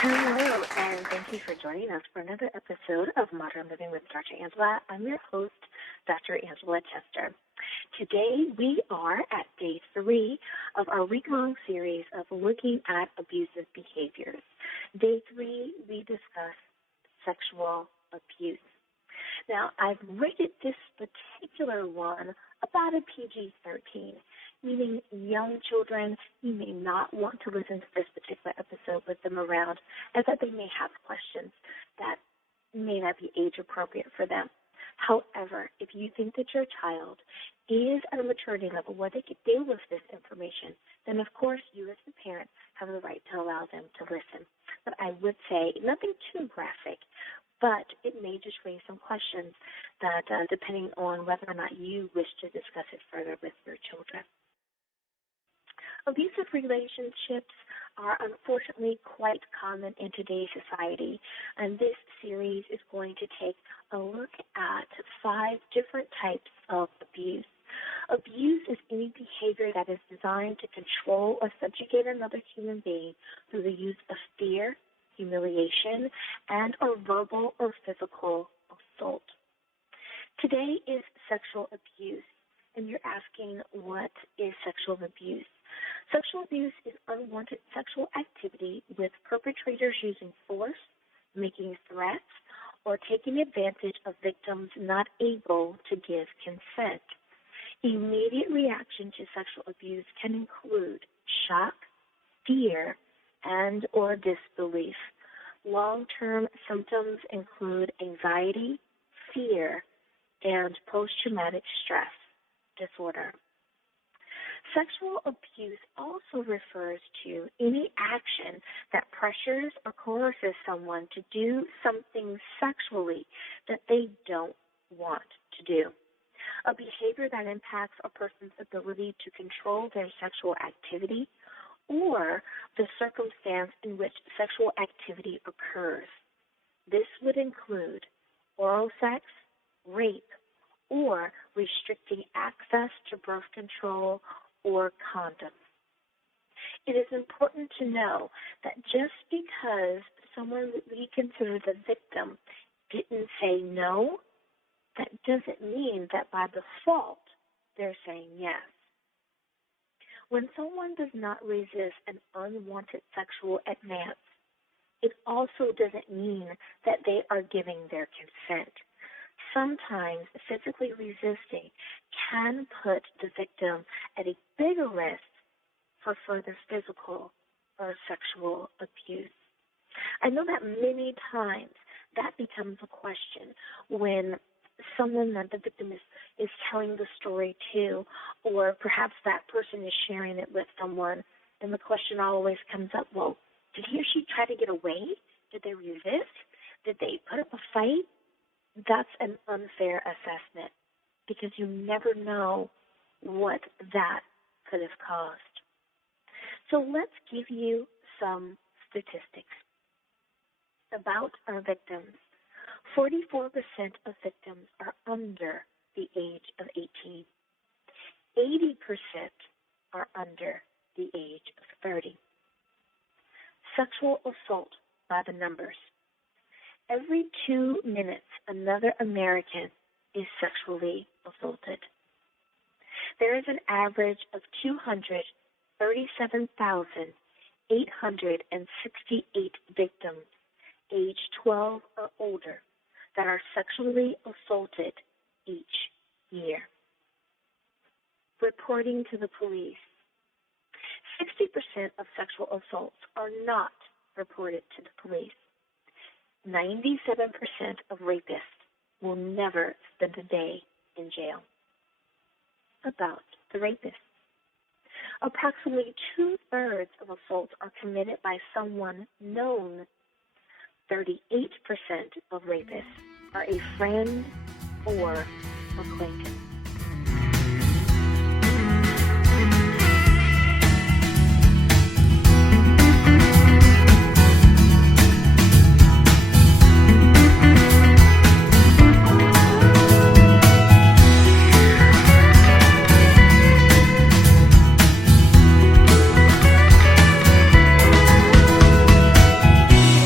Hello, and thank you for joining us for another episode of Modern Living with Dr. Angela. I'm your host, Dr. Angela Chester. Today, we are at day 3 of our week-long series of looking at abusive behaviors. Day 3, we discuss sexual abuse. Now, I've rated this particular one about a PG-13, meaning young children, you may not want to listen to this particular episode with them around, as that they may have questions that may not be age appropriate for them. However, if you think that your child is at a maturity level where they can deal with this information, then of course you as the parent have the right to allow them to listen. But I would say nothing too graphic, but it may just raise some questions that depending on whether or not you wish to discuss it further with your children. Abusive relationships are unfortunately quite common in today's society, and this series is going to take a look at 5 different types of abuse. Abuse is any behavior that is designed to control or subjugate another human being through the use of fear, humiliation, and or verbal or physical assault. Today is sexual abuse, and you're asking, what is sexual abuse? Sexual abuse is unwanted sexual activity with perpetrators using force, making threats, or taking advantage of victims not able to give consent. Immediate reaction to sexual abuse can include shock, fear, and or disbelief. Long-term symptoms include anxiety, fear, and post-traumatic stress disorder. Sexual abuse also refers to any action that pressures or coerces someone to do something sexually that they don't want to do. A behavior that impacts a person's ability to control their sexual activity or the circumstance in which sexual activity occurs. This would include oral sex, rape, or restricting access to birth control or condoms. It is important to know that just because someone we consider the victim didn't say no, that doesn't mean that by default they're saying yes. When someone does not resist an unwanted sexual advance, it also doesn't mean that they are giving their consent. Sometimes physically resisting can put the victim at a bigger risk for further physical or sexual abuse. I know that many times that becomes a question when someone that the victim is telling the story to, or perhaps that person is sharing it with someone, and the question always comes up, well, did he or she try to get away? Did they resist? Did they put up a fight? That's an unfair assessment because you never know what that could have caused. So let's give you some statistics about our victims. 44% of victims are under the age of 18. 80% are under the age of 30. Sexual assault by the numbers. Every 2 minutes, another American is sexually assaulted. There is an average of 237,868 victims age 12 or older that are sexually assaulted each year. Reporting to the police. 60% of sexual assaults are not reported to the police. 97% of rapists will never spend a day in jail. About the rapist. Approximately 2/3 of assaults are committed by someone known. 38% of rapists are a friend or acquaintance.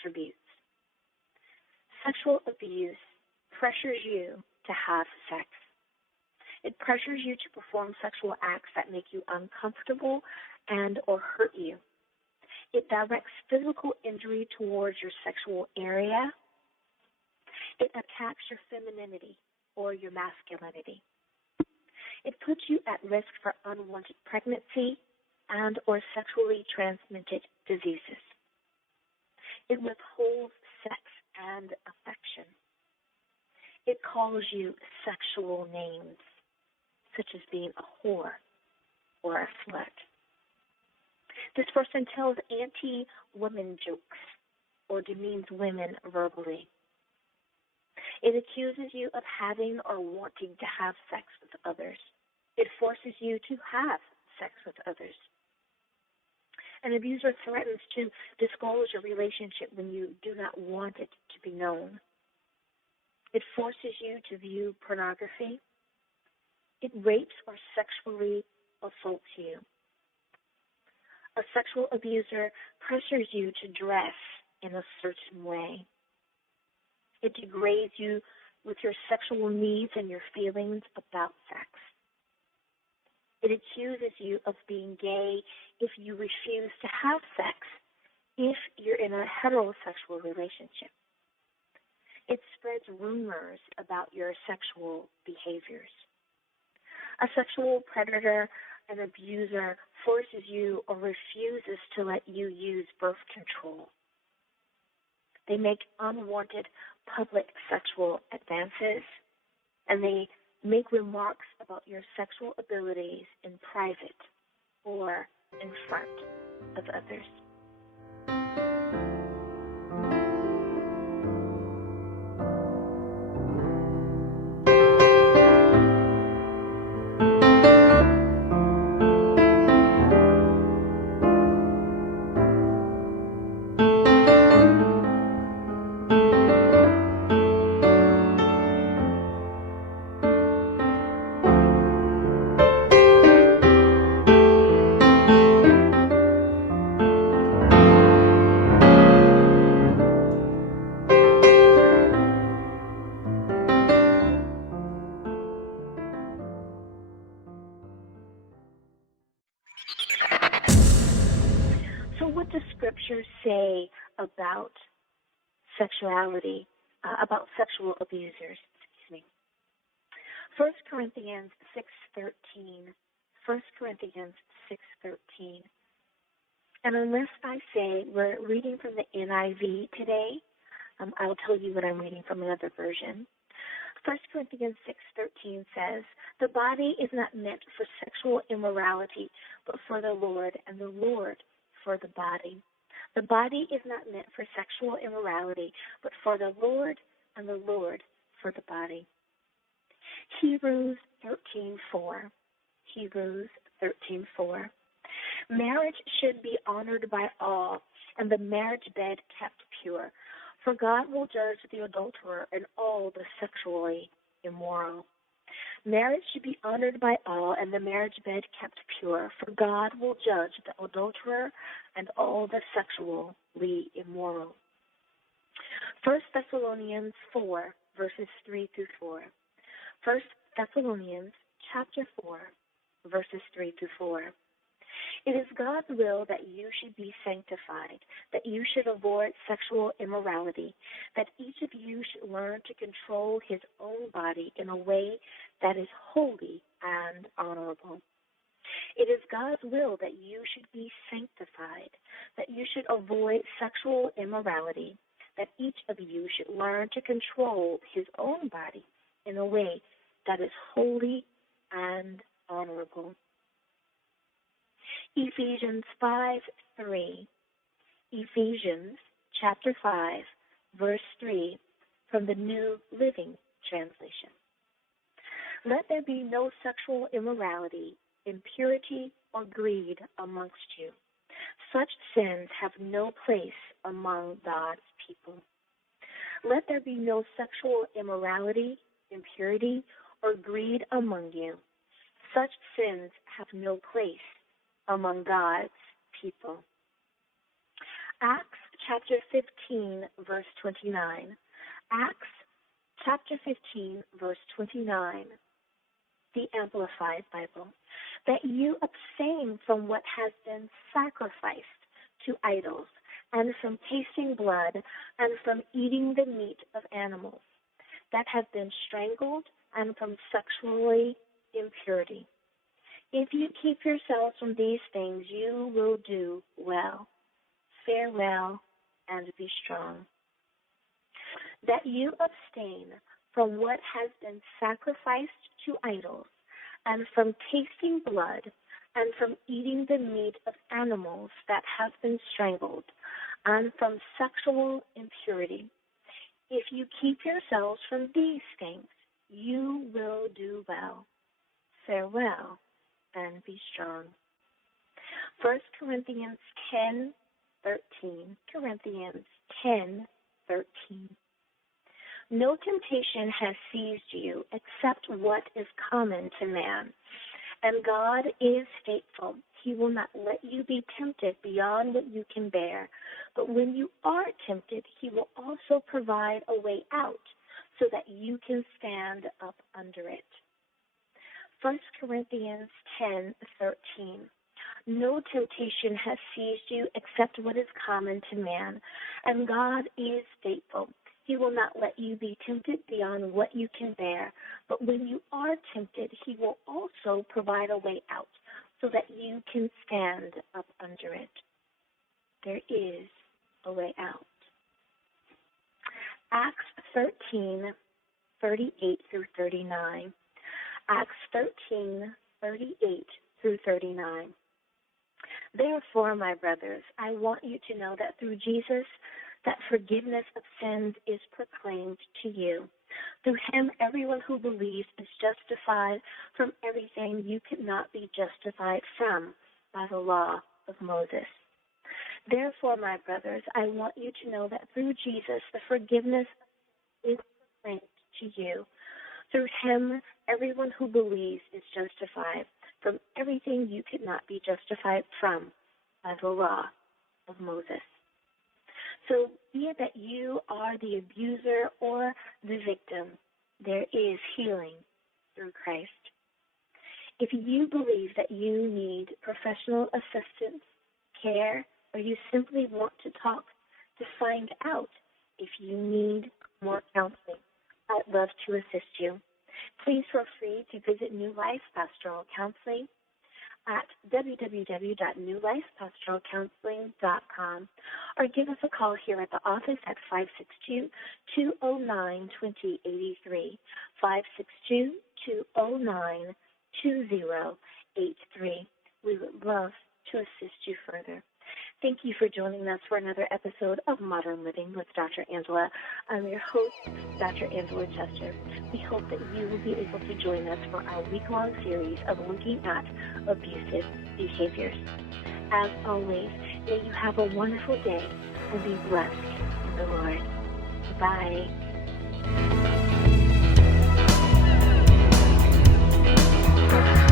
attributes. Sexual abuse pressures you to have sex. It pressures you to perform sexual acts that make you uncomfortable and or hurt you. It directs physical injury towards your sexual area. It attacks your femininity or your masculinity. It puts you at risk for unwanted pregnancy and or sexually transmitted diseases. It withholds sex and affection. It calls you sexual names, such as being a whore or a slut. This person tells anti-women jokes or demeans women verbally. It accuses you of having or wanting to have sex with others. It forces you to have sex with others. An abuser threatens to disclose your relationship when you do not want it to be known. It forces you to view pornography. It rapes or sexually assaults you. A sexual abuser pressures you to dress in a certain way. It degrades you with your sexual needs and your feelings about sex. It accuses you of being gay if you refuse to have sex if you're in a heterosexual relationship. It spreads rumors about your sexual behaviors. A sexual predator, an abuser, forces you or refuses to let you use birth control. They make unwanted public sexual advances, and they make remarks about your sexual abilities in private or in front of others. So what does Scripture say about sexuality, about sexual abusers? 1 Corinthians 6:13. 1 Corinthians 6:13. And unless I say we're reading from the NIV today, I'll tell you what I'm reading from another version. 1 Corinthians 6:13 says, "The body is not meant for sexual immorality, but for the Lord, and the Lord for the body. The body is not meant for sexual immorality, but for the Lord, and the Lord for the body." Hebrews 13:4. Hebrews 13:4. Marriage should be honored by all, and the marriage bed kept pure, for God will judge the adulterer and all the sexually immoral. Marriage should be honored by all, and the marriage bed kept pure, for God will judge the adulterer and all the sexually immoral. 1 Thessalonians 4, verses 3 through 4. 1 Thessalonians chapter 4, verses 3 through 4. "It is God's will that you should be sanctified, that you should avoid sexual immorality, that each of you should learn to control his own body in a way that is holy and honorable. It is God's will that you should be sanctified, that you should avoid sexual immorality, that each of you should learn to control his own body in a way that is holy and honorable." Ephesians 5:3. Ephesians chapter 5, verse 3, from the New Living Translation. "Let there be no sexual immorality, impurity, or greed amongst you. Such sins have no place among God's people. Let there be no sexual immorality, impurity, or greed among you. Such sins have no place among God's people." Acts chapter 15, verse 29. Acts chapter 15, verse 29, the Amplified Bible, that you abstain from what has been sacrificed to idols, and from tasting blood, and from eating the meat of animals that have been strangled, and from sexually impurity. If you keep yourselves from these things, you will do well. Fare well, and be strong. That you abstain from what has been sacrificed to idols, and from tasting blood, and from eating the meat of animals that have been strangled, and from sexual impurity. If you keep yourselves from these things, you will do well. Farewell, and be strong. 1 Corinthians 10:13. Corinthians 10:13. No temptation has seized you except what is common to man. And God is faithful. He will not let you be tempted beyond what you can bear. But when you are tempted, He will also provide a way out so that you can stand up under it. 1 Corinthians 10:13. No temptation has seized you except what is common to man. And God is faithful. He will not let you be tempted beyond what you can bear. But when you are tempted, He will also provide a way out so that you can stand up under it. There is a way out. Acts 13:38 through 39. Acts 13:38 through 39. Therefore, my brothers, I want you to know that through Jesus, that forgiveness of sins is proclaimed to you. Through Him, everyone who believes is justified from everything you could not be justified from by the law of Moses. Therefore, my brothers, I want you to know that through Jesus, the forgiveness is proclaimed to you. Through Him, everyone who believes is justified from everything you could not be justified from by the law of Moses. So be it that you are the abuser or the victim, there is healing through Christ. If you believe that you need professional assistance, care, or you simply want to talk to find out if you need more counseling, I'd love to assist you. Please feel free to visit New Life Pastoral Counseling at www.newlifepastoralcounseling.com or give us a call here at the office at 562-209-2083, 562-209-2083. We would love to assist you further. Thank you for joining us for another episode of Modern Living with Dr. Angela. I'm your host, Dr. Angela Chester. We hope that you will be able to join us for our week-long series of looking at abusive behaviors. As always, may you have a wonderful day and be blessed in the Lord. Bye.